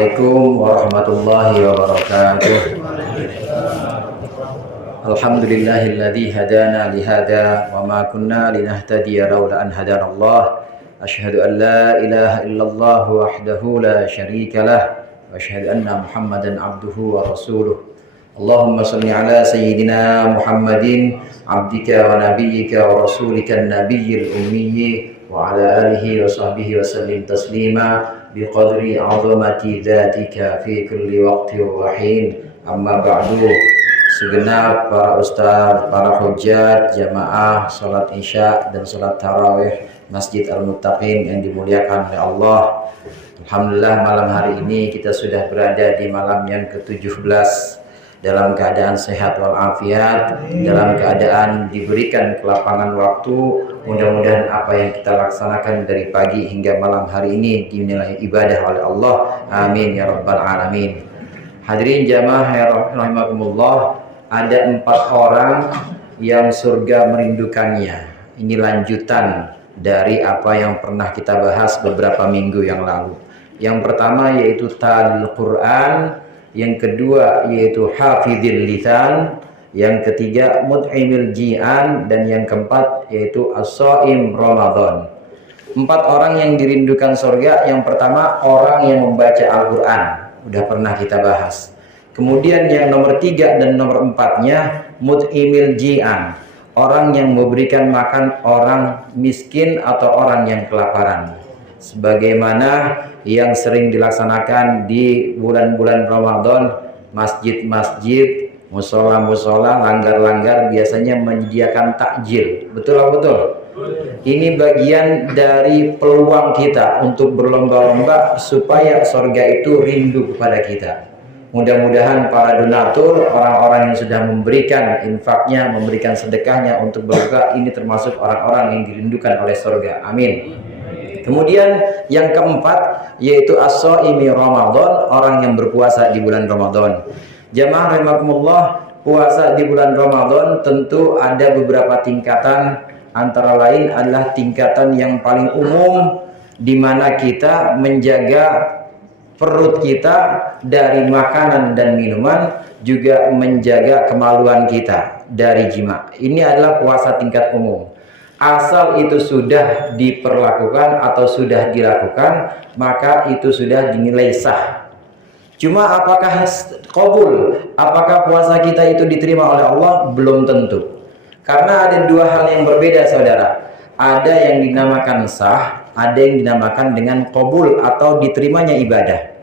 Assalamualaikum warahmatullahi wabarakatuh. Alhamdulillahilladzi hadana lihada wa ma kunna linahtadiya laula an hadana Allah. Asyhadu an la ilaha illallah wahdahu la syarika lah wa asyhadu anna Muhammadan abduhu wa rasuluh. Allahumma salli ala sayyidina Muhammadin abdika wa nabiyyika wa rasulika an-nabiyyil ummiyyi wa ala alihi wa sahbihi wa sallim taslima biqadri 'azamati dzatika fi kulli waqtin wa hin. Amma ba'du. Segenap para ustaz, para hujjat, jamaah salat isya dan salat tarawih Masjid Al-Muttaqin yang dimuliakan oleh Allah. Alhamdulillah, malam hari ini kita sudah berada di malam yang ke-17 dalam keadaan sehat walafiat, dalam keadaan diberikan kelapangan waktu. Mudah-mudahan apa yang kita laksanakan dari pagi hingga malam hari ini dinilai ibadah oleh Allah. Amin ya rabbal alamin. Hadirin jamaah rahimakumullah, ada 4 orang yang surga merindukannya. Ini lanjutan dari apa yang pernah kita bahas beberapa minggu yang lalu. Yang pertama yaitu talil Quran, yang kedua yaitu hafidhil lisan, yang ketiga mut'imil ji'an, dan yang keempat yaitu as-shaim Ramadan. 4 orang yang dirindukan surga. Yang pertama orang yang membaca Al-Quran, udah pernah kita bahas. Kemudian yang nomor 3 dan nomor 4-nya mut'imil ji'an, orang yang memberikan makan orang miskin atau orang yang kelaparan, sebagaimana yang sering dilaksanakan di bulan-bulan Ramadan. Masjid-masjid, musola-musola, langgar-langgar biasanya menyediakan takjil. Betul. Ini bagian dari peluang kita untuk berlomba-lomba supaya surga itu rindu kepada kita. Mudah-mudahan para donatur, orang-orang yang sudah memberikan infaknya, memberikan sedekahnya untuk berbuka, ini termasuk orang-orang yang dirindukan oleh surga. Amin. Kemudian yang keempat yaitu as-shaimi Ramadan, orang yang berpuasa di bulan Ramadan. Jamaah rahimakumullah, puasa di bulan Ramadan tentu ada beberapa tingkatan. Antara lain adalah tingkatan yang paling umum, di mana kita menjaga perut kita dari makanan dan minuman, juga menjaga kemaluan kita dari jima. Ini adalah puasa tingkat umum. Asal itu sudah diperlakukan atau sudah dilakukan, maka itu sudah dinilai sah. Cuma apakah qabul, apakah puasa kita itu diterima oleh Allah? Belum tentu. Karena ada 2 hal yang berbeda, saudara. Ada yang dinamakan sah, ada yang dinamakan dengan qabul atau diterimanya ibadah.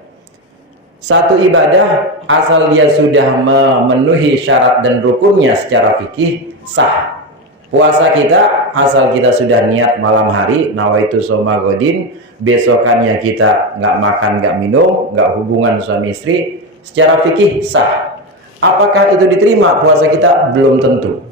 Satu ibadah asal dia sudah memenuhi syarat dan rukunnya secara fikih, sah. Puasa kita asal kita sudah niat malam hari, nawaitu shoma godin, besokannya kita nggak makan, nggak minum, nggak hubungan suami istri, secara fikih sah. Apakah itu diterima puasa kita? Belum tentu.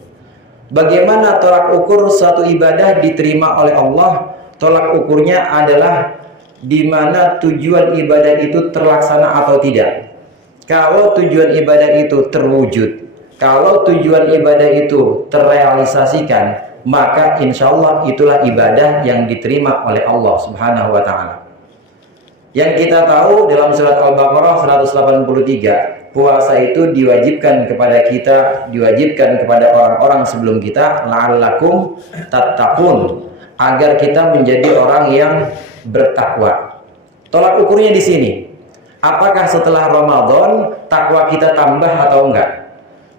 Bagaimana tolak ukur satu ibadah diterima oleh Allah? Tolak ukurnya adalah di mana tujuan ibadah itu terlaksana atau tidak. Kalau tujuan ibadah itu terwujud, kalau tujuan ibadah itu terrealisasikan, maka insya Allah itulah ibadah yang diterima oleh Allah Subhanahu wa ta'ala. Yang kita tahu dalam surat Al-Baqarah 183, puasa itu diwajibkan kepada kita, diwajibkan kepada orang-orang sebelum kita, la'allakum tattaqun, agar kita menjadi orang yang bertakwa. Tolak ukurnya di sini. Apakah setelah Ramadan takwa kita tambah atau enggak?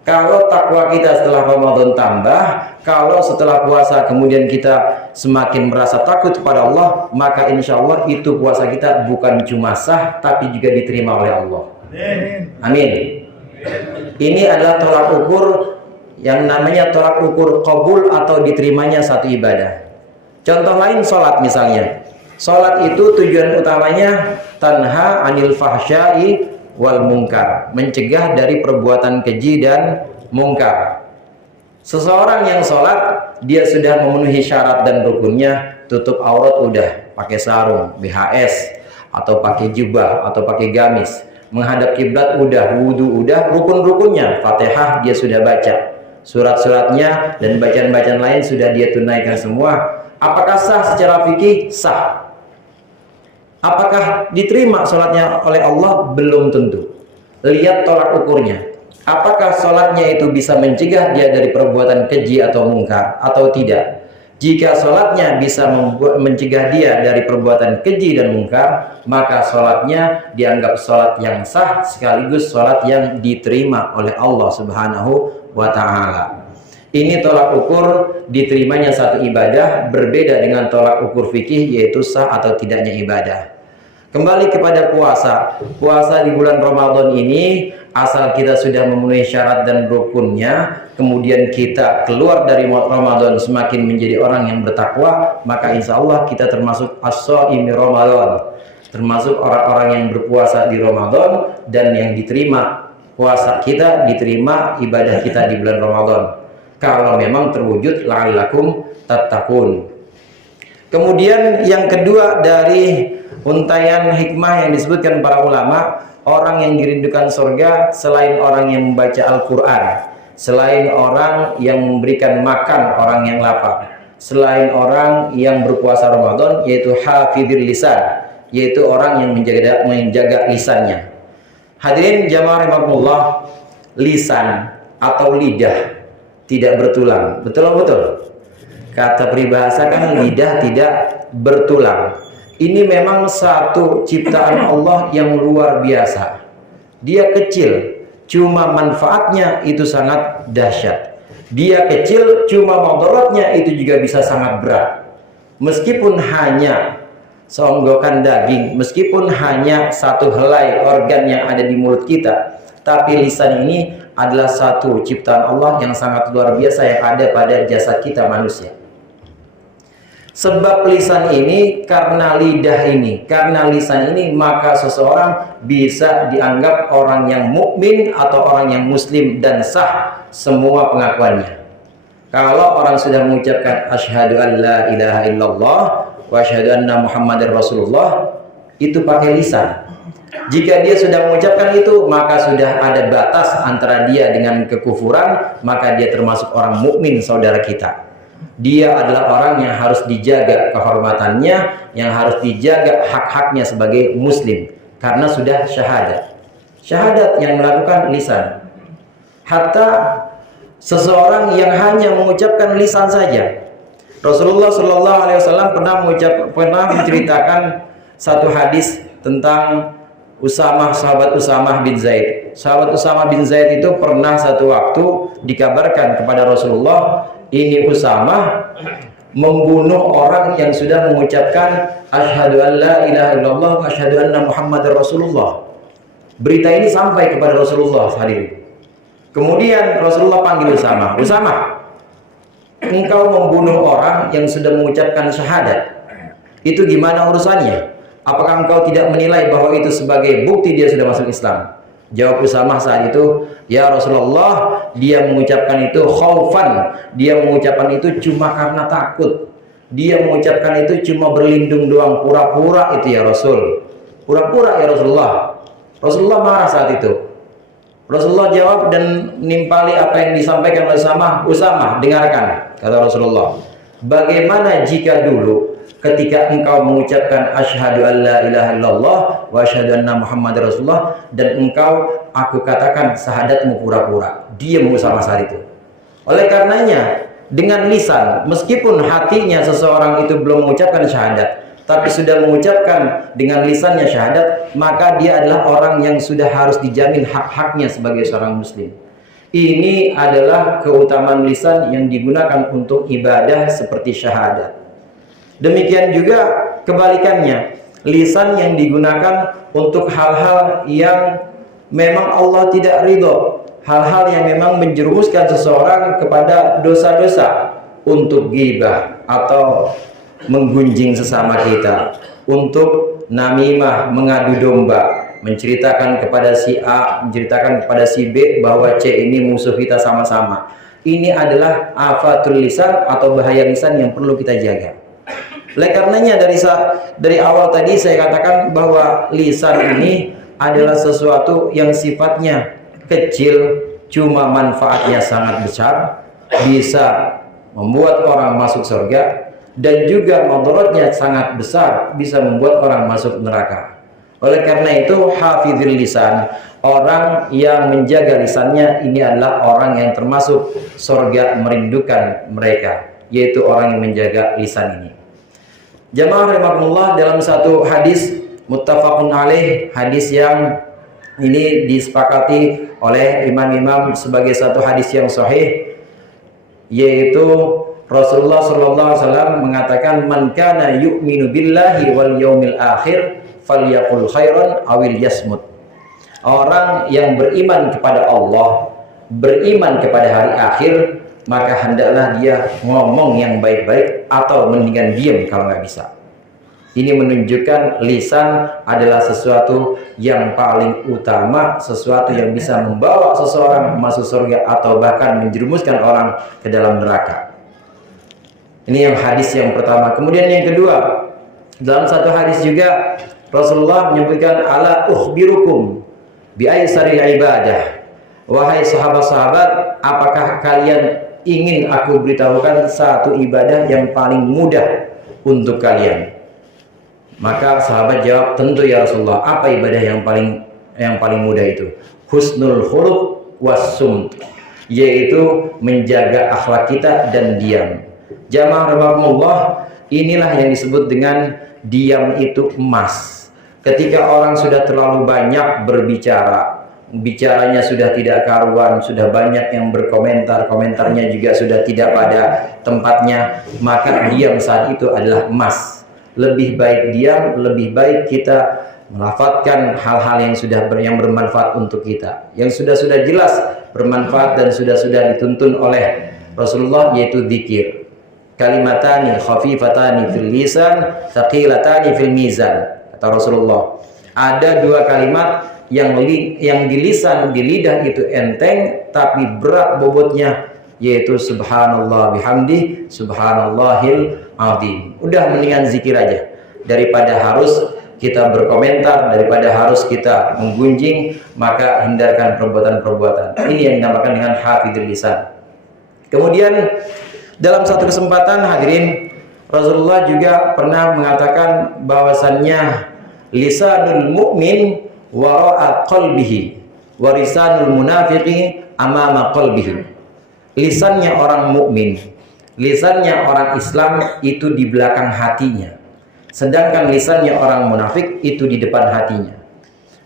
Kalau takwa kita setelah Ramadan tambah, kalau setelah puasa kemudian kita semakin merasa takut kepada Allah, maka insya Allah itu puasa kita bukan cuma sah, tapi juga diterima oleh Allah. Amin. Ini adalah tolak ukur yang namanya tolak ukur qabul atau diterimanya satu ibadah. Contoh lain, sholat misalnya. Sholat itu tujuan utamanya tanha anil fahsyai wal mungkar, mencegah dari perbuatan keji dan mungkar. Seseorang yang sholat, dia sudah memenuhi syarat dan rukunnya, tutup aurat udah, pakai sarung, BHS, atau pakai jubah, atau pakai gamis, menghadap kiblat udah, wudu udah, rukun-rukunnya, Fatihah dia sudah baca, surat-suratnya dan bacaan-bacaan lain sudah dia tunaikan semua. Apakah sah secara fikih? Sah. Apakah diterima sholatnya oleh Allah? Belum tentu. Lihat tolak ukurnya. Apakah sholatnya itu bisa mencegah dia dari perbuatan keji atau mungkar atau tidak? Jika sholatnya bisa mencegah dia dari perbuatan keji dan mungkar, maka sholatnya dianggap sholat yang sah sekaligus sholat yang diterima oleh Allah Subhanahu wa Ta'ala. Ini tolak ukur diterimanya satu ibadah berbeda dengan tolak ukur fikih, yaitu sah atau tidaknya ibadah. Kembali kepada puasa. Puasa di bulan Ramadan ini, asal kita sudah memenuhi syarat dan rukunnya, kemudian kita keluar dari Ramadan semakin menjadi orang yang bertakwa, maka insya Allah kita termasuk as-shaimi Ramadan, termasuk orang-orang yang berpuasa di Ramadan, dan yang diterima puasa kita, diterima ibadah kita di bulan Ramadan, kalau memang terwujud la'allakum tattaqun. Kemudian yang kedua dari untaian hikmah yang disebutkan para ulama, orang yang dirindukan surga selain orang yang membaca Al-Quran, selain orang yang memberikan makan orang yang lapar, selain orang yang berpuasa Ramadan, yaitu hafidhil lisan, yaitu orang yang menjaga lisannya. Hadirin jamaah rahimakumullah, lisan atau lidah tidak bertulang, betul? Kata peribahasa kan lidah tidak bertulang. Ini memang satu ciptaan Allah yang luar biasa. Dia kecil, cuma manfaatnya itu sangat dahsyat. Dia kecil, cuma mudaratnya itu juga bisa sangat berat. Meskipun hanya seonggokan daging, meskipun hanya satu helai organ yang ada di mulut kita, tapi lisan ini adalah satu ciptaan Allah yang sangat luar biasa yang ada pada jasad kita manusia. Sebab lisan ini, karena lidah ini, karena lisan ini, maka seseorang bisa dianggap orang yang mukmin atau orang yang muslim dan sah semua pengakuannya. Kalau orang sudah mengucapkan asyhadu an la ilaha illallah wa asyhadu anna muhammadar rasulullah, itu pakai lisan. Jika dia sudah mengucapkan itu, maka sudah ada batas antara dia dengan kekufuran, maka dia termasuk orang mukmin saudara kita. Dia adalah orang yang harus dijaga kehormatannya, yang harus dijaga hak-haknya sebagai muslim, karena sudah syahadat. Syahadat yang melakukan lisan. Hatta seseorang yang hanya mengucapkan lisan saja. Rasulullah SAW pernah menceritakan satu hadis tentang sahabat Usamah bin Zaid. Sahabat Usamah bin Zaid itu pernah satu waktu dikabarkan kepada Rasulullah, ini Usamah membunuh orang yang sudah mengucapkan asyhadu an la ilaha illallah wa asyhadu anna muhammadar rasulullah. Berita ini sampai kepada Rasulullah hadirin. Kemudian Rasulullah panggil Usamah, Usamah, engkau membunuh orang yang sudah mengucapkan syahadat, itu gimana urusannya? Apakah engkau tidak menilai bahwa itu sebagai bukti dia sudah masuk Islam? Jawab Usamah saat itu, ya Rasulullah, dia mengucapkan itu khaufan, dia mengucapkan itu cuma karena takut, dia mengucapkan itu cuma berlindung doang, pura-pura itu ya Rasul, pura-pura ya Rasulullah. Rasulullah marah saat itu. Rasulullah jawab dan nimpali apa yang disampaikan oleh Usamah, dengarkan, kata Rasulullah, bagaimana jika dulu ketika engkau mengucapkan asyhadu an la ilaha illallah wa asyhadu anna muhammadar rasulullah, dan engkau, aku katakan syahadatmu pura-pura. Diam Usamah saat itu. Oleh karenanya, dengan lisan, meskipun hatinya seseorang itu belum mengucapkan syahadat, tapi sudah mengucapkan dengan lisannya syahadat, maka dia adalah orang yang sudah harus dijamin hak-haknya sebagai seorang muslim. Ini adalah keutamaan lisan yang digunakan untuk ibadah seperti syahadat. Demikian juga kebalikannya, lisan yang digunakan untuk hal-hal yang memang Allah tidak ridho, hal-hal yang memang menjerumuskan seseorang kepada dosa-dosa, untuk ghibah atau menggunjing sesama kita, untuk namimah, mengadu domba, menceritakan kepada si A, menceritakan kepada si B bahwa C ini musuh kita sama-sama. Ini adalah afatul lisan atau bahaya lisan yang perlu kita jaga. Oleh karenanya dari awal tadi saya katakan bahwa lisan ini adalah sesuatu yang sifatnya kecil, cuma manfaatnya sangat besar, bisa membuat orang masuk surga, dan juga mudaratnya sangat besar, bisa membuat orang masuk neraka. Oleh karena itu, hafizil lisan, orang yang menjaga lisannya, ini adalah orang yang termasuk surga merindukan mereka, yaitu orang yang menjaga lisan ini. Jamaah rahimakumullah, dalam satu hadis muttafaqun alaih, hadis yang ini disepakati oleh imam-imam sebagai satu hadis yang sahih, yaitu Rasulullah SAW mengatakan, man kana yu'minu billahi wal yaumil akhir falyaqul khairan awil yasmut. Orang yang beriman kepada Allah, beriman kepada hari akhir, maka hendaklah dia ngomong yang baik-baik atau mendingan diam kalau nggak bisa. Ini menunjukkan lisan adalah sesuatu yang paling utama, sesuatu yang bisa membawa seseorang masuk surga atau bahkan menjerumuskan orang ke dalam neraka. Ini yang hadis yang pertama. Kemudian yang kedua, dalam satu hadis juga Rasulullah menyebutkan, ala ukhbirukum bi aysaril ibadah. Wahai sahabat-sahabat, apakah kalian ingin aku beritahukan satu ibadah yang paling mudah untuk kalian? Maka sahabat jawab, tentu ya Rasulullah. Apa ibadah yang paling mudah itu? Husnul khuluq wassumt, yaitu menjaga akhlak kita dan diam. Jamaah rahimakumullah, inilah yang disebut dengan diam itu emas. Ketika orang sudah terlalu banyak berbicara, bicaranya sudah tidak karuan, sudah banyak yang berkomentar, komentarnya juga sudah tidak pada tempatnya, maka diam saat itu adalah emas. Lebih baik diam, lebih baik kita melafadzkan hal-hal yang yang bermanfaat untuk kita, yang sudah jelas bermanfaat dan sudah dituntun oleh Rasulullah, yaitu zikir. Kalimatani khafifatani fil lisan, thaqilatani fil mizan, kata Rasulullah. Ada dua kalimat yang di lisan, di lidah itu enteng tapi berat bobotnya, yaitu subhanallah bihamdi, subhanallahil azim. Udah mendingan zikir aja daripada harus kita berkomentar, daripada harus kita menggunjing, maka hindarkan perbuatan-perbuatan. Ini yang dinamakan dengan hafizul lisan. Kemudian dalam satu kesempatan, hadirin, Rasulullah juga pernah mengatakan bahwasannya lisanul mu'min wara'a qalbihi wa lisanul munafiqi amama qalbihi. Lisannya orang mukmin, lisannya orang Islam itu di belakang hatinya, sedangkan lisannya orang munafik itu di depan hatinya.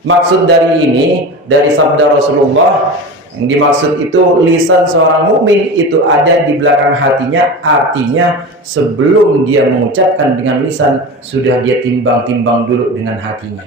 Maksud dari ini, dari sabda Rasulullah, yang dimaksud itu lisan seorang mukmin itu ada di belakang hatinya, artinya sebelum dia mengucapkan dengan lisan, sudah dia timbang-timbang dulu dengan hatinya.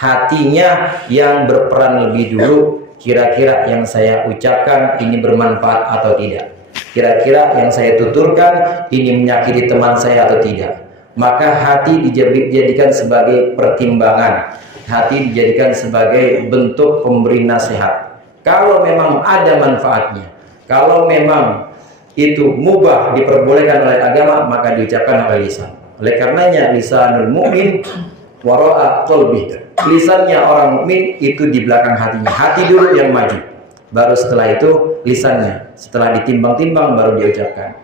Hatinya yang berperan lebih dulu, kira-kira yang saya ucapkan ini bermanfaat atau tidak, kira-kira yang saya tuturkan ini menyakiti teman saya atau tidak. Maka hati dijadikan sebagai pertimbangan, hati dijadikan sebagai bentuk pemberi nasihat. Kalau memang ada manfaatnya, kalau memang itu mubah, diperbolehkan oleh agama, maka diucapkan oleh lisan. Oleh karenanya lisanul mu'min wara'a qalbi. Lisannya orang mukmin itu di belakang hatinya. Hati dulu yang maju, baru setelah itu lisannya. Setelah ditimbang-timbang baru diucapkan.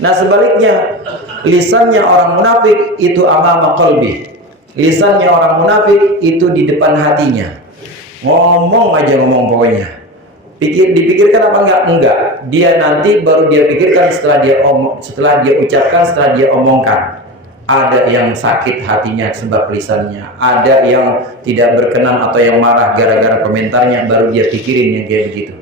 Nah sebaliknya, lisannya orang munafik itu amama qalbi. Lisannya orang munafik itu di depan hatinya. Ngomong aja ngomong pokoknya. Dipikirkan apa enggak? Enggak. Dia nanti baru dia pikirkan setelah dia ucapkan, setelah dia omongkan. Ada yang sakit hatinya sebab lisannya, ada yang tidak berkenan atau yang marah gara-gara komentarnya, baru dia pikirin yang kayak begitu.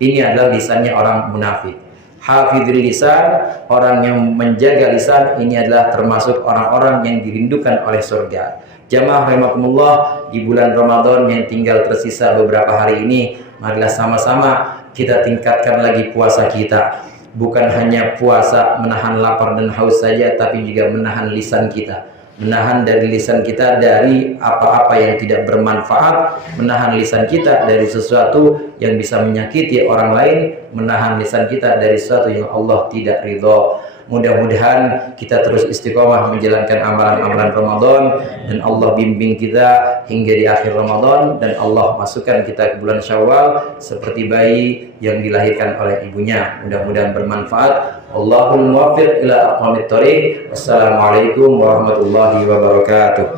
Ini adalah lisannya orang munafik. Hafizul lisan, orang yang menjaga lisan, ini adalah termasuk orang-orang yang dirindukan oleh surga. Jamaah rahimakumullah, di bulan Ramadan yang tinggal tersisa beberapa hari ini, marilah sama-sama kita tingkatkan lagi puasa kita. Bukan hanya puasa menahan lapar dan haus saja, tapi juga menahan lisan kita. Menahan dari lisan kita dari apa-apa yang tidak bermanfaat, menahan lisan kita dari sesuatu yang bisa menyakiti orang lain, menahan lisan kita dari sesuatu yang Allah tidak ridho. Mudah-mudahan kita terus istiqomah menjalankan amalan-amalan Ramadan, dan Allah bimbing kita hingga di akhir Ramadan, dan Allah masukkan kita ke bulan Syawal seperti bayi yang dilahirkan oleh ibunya. Mudah-mudahan bermanfaat. Allahul muwaffiq ila aqwamit thoriq. Wassalamualaikum warahmatullahi wabarakatuh.